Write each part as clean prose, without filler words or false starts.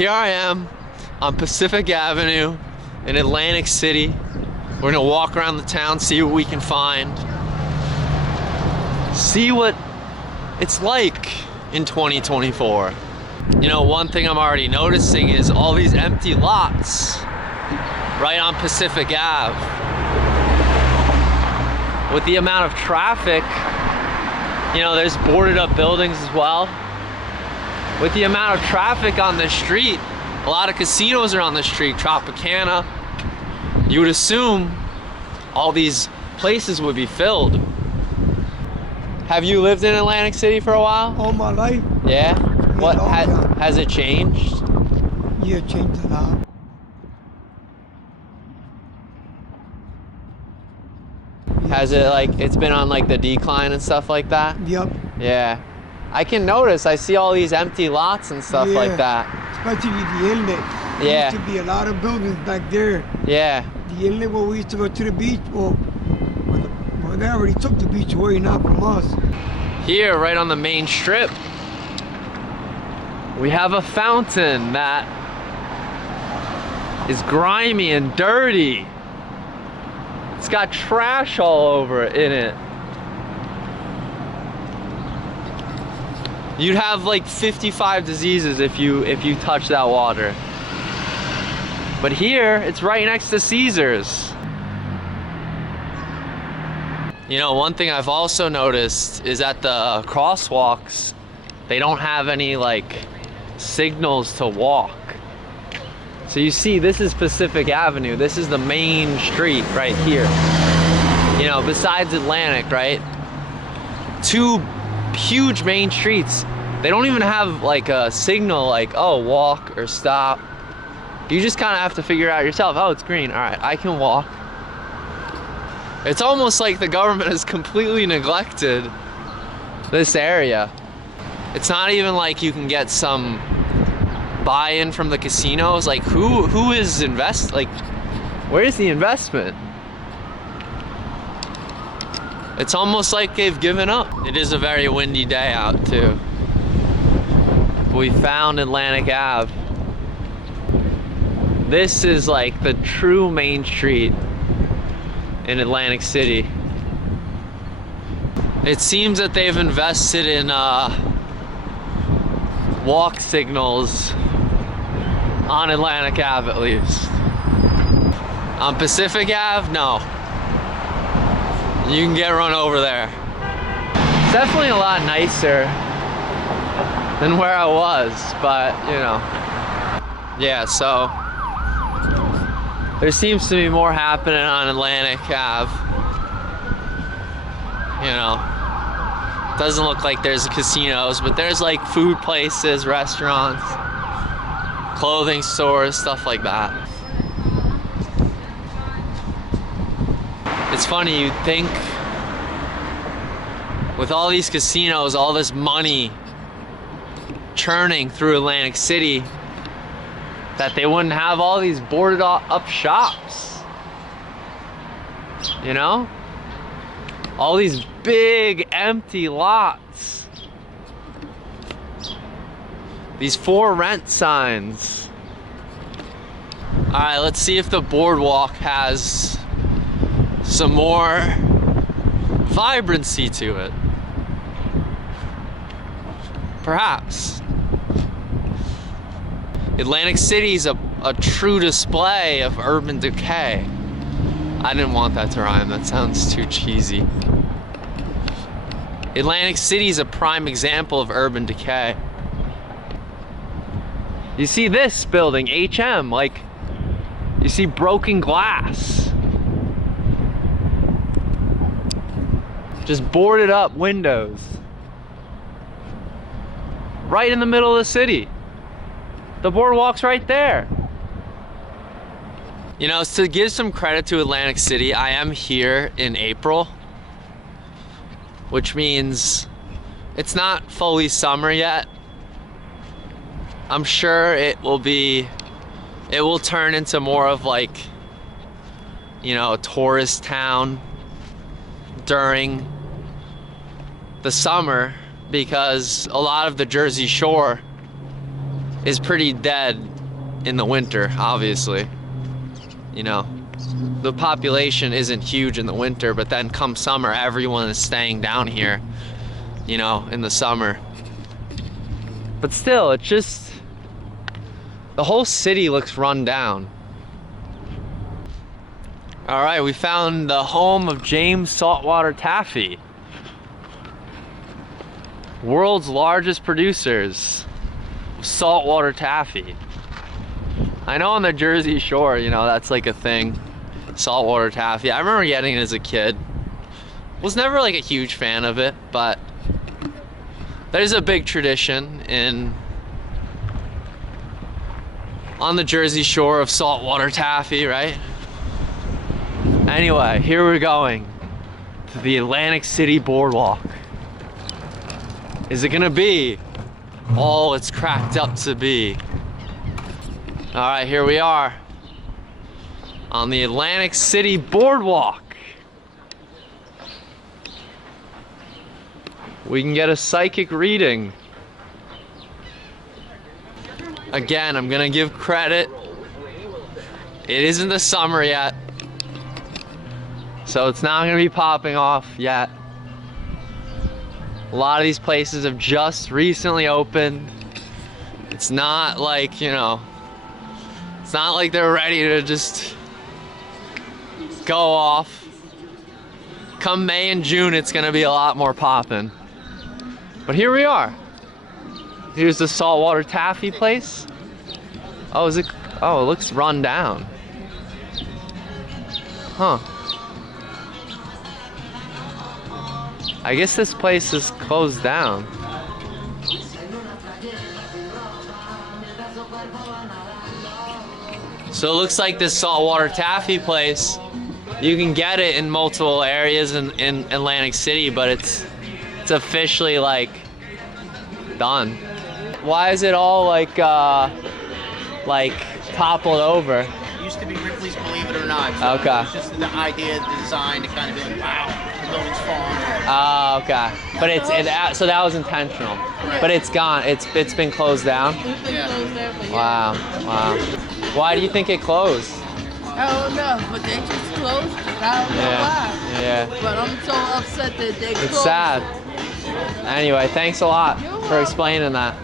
Here I am on Pacific Avenue in Atlantic City. We're gonna walk around the town, see what we can find. See what it's like in 2024. You know, one thing I'm already noticing is all these empty lots right on Pacific Ave. With the amount of traffic, you know, there's boarded up buildings as well. With the amount of traffic on the street, a lot of casinos are on the street, Tropicana. You would assume all these places would be filled. Have you lived in Atlantic City for a while? All my life. Yeah? What has it changed? Yeah, it changed a lot. Has it, like, it's been on like the decline and stuff like that? Yep. Yeah. I can notice, I see all these empty lots and stuff like that. Especially the inlet. Yeah. There used to be a lot of buildings back there. Yeah. The inlet where we used to go to the beach, well, they already took the beach away, not from us. Here, right on the main strip, we have a fountain that is grimy and dirty. It's got trash all over in it. You'd have like 55 diseases if you touch that water. But here, it's right next to Caesars. You know, one thing I've also noticed is at the crosswalks, they don't have any like signals to walk. So you see, this is Pacific Avenue. This is the main street right here. You know, besides Atlantic, right? Two huge main streets. They don't even have like a signal like, oh, walk or stop. You just kind of have to figure out yourself. Oh, it's green. All right, I can walk. It's almost like the government has completely neglected this area. It's not even like you can get some buy-in from the casinos. Like who is like, where's the investment? It's almost like they've given up. It is a very windy day out too. We found Atlantic Ave. This is like the true main street in Atlantic City. It seems that they've invested in walk signals on Atlantic Ave at least. On Pacific Ave, no. You can get run over there. It's definitely a lot nicer than where I was, but you know. Yeah, so there seems to be more happening on Atlantic Ave. You know, doesn't look like there's casinos, but there's like food places, restaurants, clothing stores, stuff like that. It's funny, you'd think with all these casinos, all this money churning through Atlantic City, that they wouldn't have all these boarded up shops. You know? All these big empty lots. These for rent signs. Alright, let's see if the boardwalk has some more vibrancy to it. Perhaps. Atlantic City is a true display of urban decay. I didn't want that to rhyme, that sounds too cheesy. Atlantic City is a prime example of urban decay. You see this building, HM, like, you see broken glass. Just boarded up windows. Right in the middle of the city. The boardwalk's right there. You know, to give some credit to Atlantic City, I am here in April, which means it's not fully summer yet. I'm sure it will turn into more of like, you know, a tourist town during the summer, because a lot of the Jersey Shore is pretty dead in the winter, obviously. You know, the population isn't huge in the winter, but then come summer, everyone is staying down here, you know, in the summer. But still, it's just, the whole city looks run down. All right, we found the home of James Saltwater Taffy. World's largest producers of saltwater taffy. I know on the Jersey Shore, you know, that's like a thing. Saltwater taffy. I remember getting it as a kid. Was never like a huge fan of it, but there's a big tradition on the Jersey Shore of saltwater taffy, right? Anyway, here we're going to the Atlantic City Boardwalk. Is it gonna be all it's cracked up to be? All right, here we are on the Atlantic City Boardwalk. We can get a psychic reading. Again, I'm gonna give credit. It isn't the summer yet, so it's not gonna be popping off yet. A lot of these places have just recently opened. It's not like, you know, it's not like they're ready to just go off. Come May and June, it's gonna be a lot more poppin'. But here we are. Here's the saltwater taffy place. Oh, is it? Oh, it looks run down. Huh. I guess this place is closed down. So it looks like this saltwater taffy place, you can get it in multiple areas in Atlantic City, but it's officially like done. Why is it all like toppled over? It used to be Ripley's Believe It or Not. So Okay. It's just the idea, the design to kind of be like, wow, the building's falling. Oh, okay. But so that was intentional. But it's gone. It's been closed down. Wow. Wow. Why do you think it closed? I don't know, but they just closed it. I don't know why. Yeah. But I'm so upset that they closed It's sad. Anyway, thanks a lot You're for welcome. explaining that.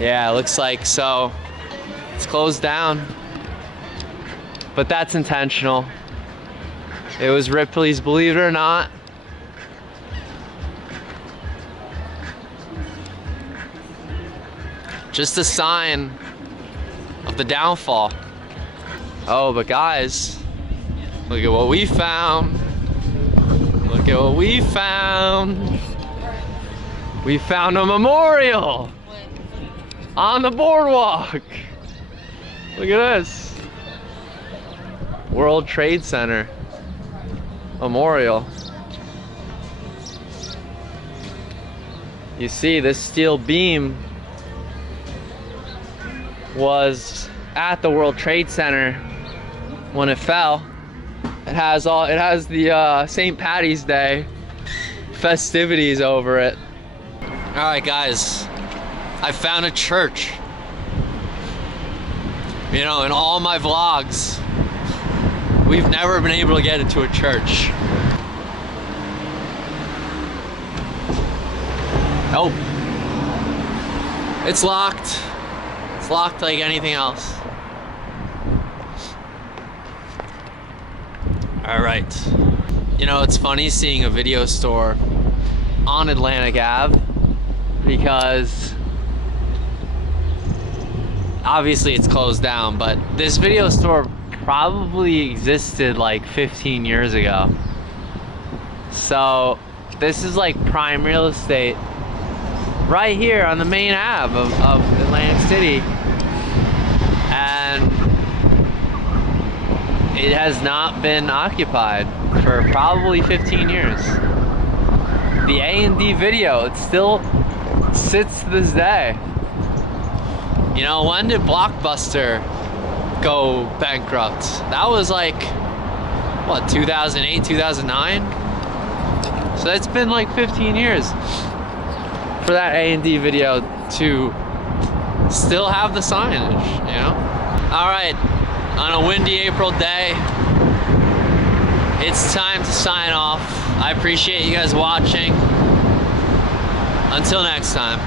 Yeah, it looks like so. It's closed down. But that's intentional. It was Ripley's Believe It or Not. Just a sign of the downfall. Oh, but guys, look at what we found. Look at what we found. We found a memorial on the boardwalk. Look at this. World Trade Center memorial. You see, this steel beam was at the World Trade Center when it fell. It has the St. Patty's Day festivities over it. All right, guys, I found a church. You know, in all my vlogs, we've never been able to get into a church. Nope. It's locked. It's locked like anything else. All right. You know, it's funny seeing a video store on Atlantic Ave because obviously it's closed down, but this video store probably existed like 15 years ago. So this is like prime real estate right here on the main Ave of Atlantic City, and it has not been occupied for probably 15 years. The A&D video, it still sits to this day. You know, when did Blockbuster go bankrupt? That was like, what, 2008, 2009? So it's been like 15 years for that A&D video to still have the signage, you know? All right, on a windy April day, it's time to sign off. I appreciate you guys watching. Until next time.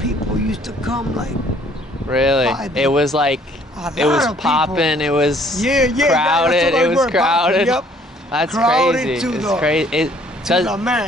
People used to come like, Really? Vibing. It was like, A it was lot of popping, it was yeah, crowded, that's the right it was word, popping, crowded. Yep. That's Crowded crazy. to It's the- crazy. It To does, the max.